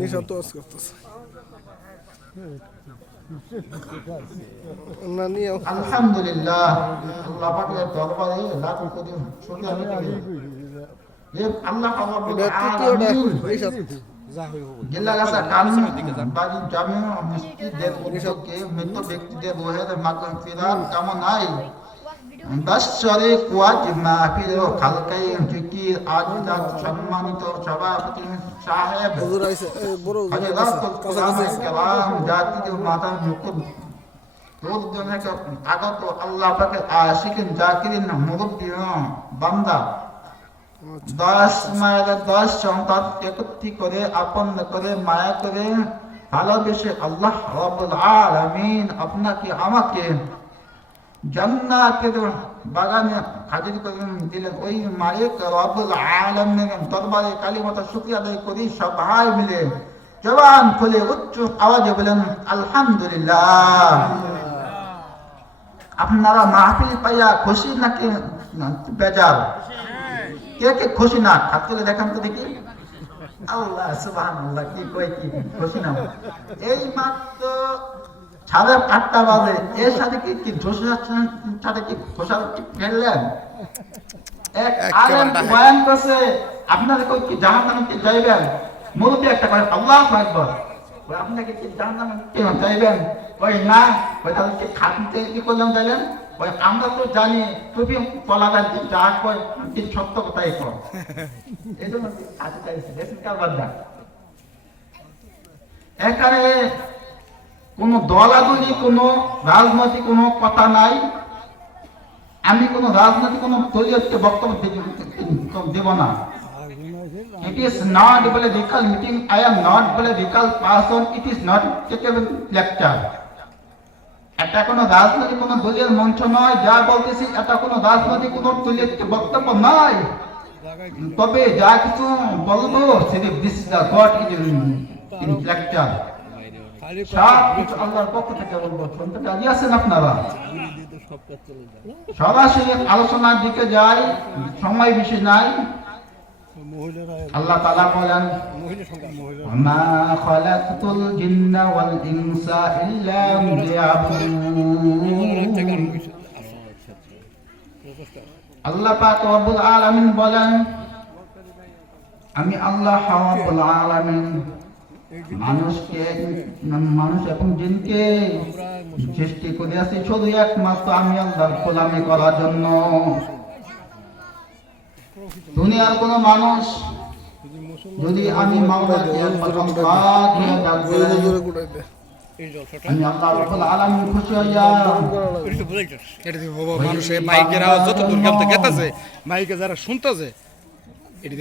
নিশা তো করতেছে না নিয়ে আলহামদুলিল্লাহ আল্লাহ পাকের দরবারে লাখ কোটি শুকরিয়া করি যে আল্লাহ রাব্বুল আলামিন জেলাগাছা কানুন বাড়ি জামিয়া মসজিদের উদ্যোগে মৃত ব্যক্তিদের রুহের মাগফিরাত কামনায় বাৎসরিক ওয়াজ মাহফিল ও খালকাই জিকির আজদাত সম্মানিত সভাপতি সাহেব হুজুর আইছে বড় হযরতুল কাসাকাসি কালাম জাতির মাতা মুকুব রোজ জনকে আগত আল্লাহ পাকের আশিকিন জাকিরিন মুরব্বি বান্দা 10 মায়ের 10 সন্তান একত্রিত করে আপন করে মায়া করে ভালোবেসে আল্লাহ রাব্বুল আলামিন আপনাকে আমাকে জান্নাতের বাগানে হাজির করে দিলেন। ওই মালিক রব্বুল আলামিনের দরবারে কালিমাতা শুকরিয়া আদায় করি সবাই মিলে জবান খুলে উচ্চ আওয়াজে বলেন আলহামদুলিল্লাহ। আপনারা মাহফিল পাইয়া খুশি নাকি বেজার? কে কে খুশি না? হাত তুলে দেখান তো দেখি। আল্লাহ সুবহানাল্লাহ, কি কই কি খুশি না? এই মাত্র 8:30 বাজে এর সাথে কি ধোসার সাথে কি ধোসার ফেললেন? এক আলেম বয়ান করছে আপনাদের কই কি জাহান্নামে কি যাইবেন? মুরব্বি একটা করে আল্লাহু আকবার, ওই আপনাকে কি জাহান্নামে কি যাইবেন? ওই না, ওই তাহলে কি খাতে কি করলাম যাইলেন? ওই আমরা তো জানি তুমি পলাবেন যা কয় কি সত্য কথাই কর, এই জন্য কাছে চাইছে বেশি কারবার না। এখানে কোন দলাদলি কোন রাজনৈতিক কোন কথা নাই। আমি কোন রাজনৈতিক কোন দলীয় বক্তব্য দেব না। It is not political meeting. I am not political person. It is not takeable lecture. এটা কোনো রাজনৈতিক কোনো দলীয় মঞ্চ নয়। যা বলতেছি এটা কোনো রাজনৈতিক কোনো দলীয় বক্তব্য নয়। তবে যা কিছু বলবো সেটি this is the god in lecture. সব কিছু আল্লাহর পক্ষ থেকে বলবো। শুনতে রাজি আছেন আপনারা? সরাসরি আলোচনার দিকে যাই, সময় বেশি নাই। আল্লাহ তাআলা বলেন মা খালাকতুল জিন্না ওয়াল ইনসা ইল্লা লিয়াবুদুন। আল্লাহ পাক রব্বুল আলামিন বলেন আমি আল্লাহ রাব্বুল আলামিন মানুষ এবং জিনকে সৃষ্টি করিয়াছি শুধু একমাত্র আমি আল্লাহর গোলামি করার জন্য। দুনিয়ার কোন মানুষ যদি আমি মাওলাকে আমি আল্লাহ রাব্বুল আলামিন খুশি হইয়া মানুষের মাইকের আওয়াজ যত দূর গেছে মাইকে যারা শুনতেছে এটা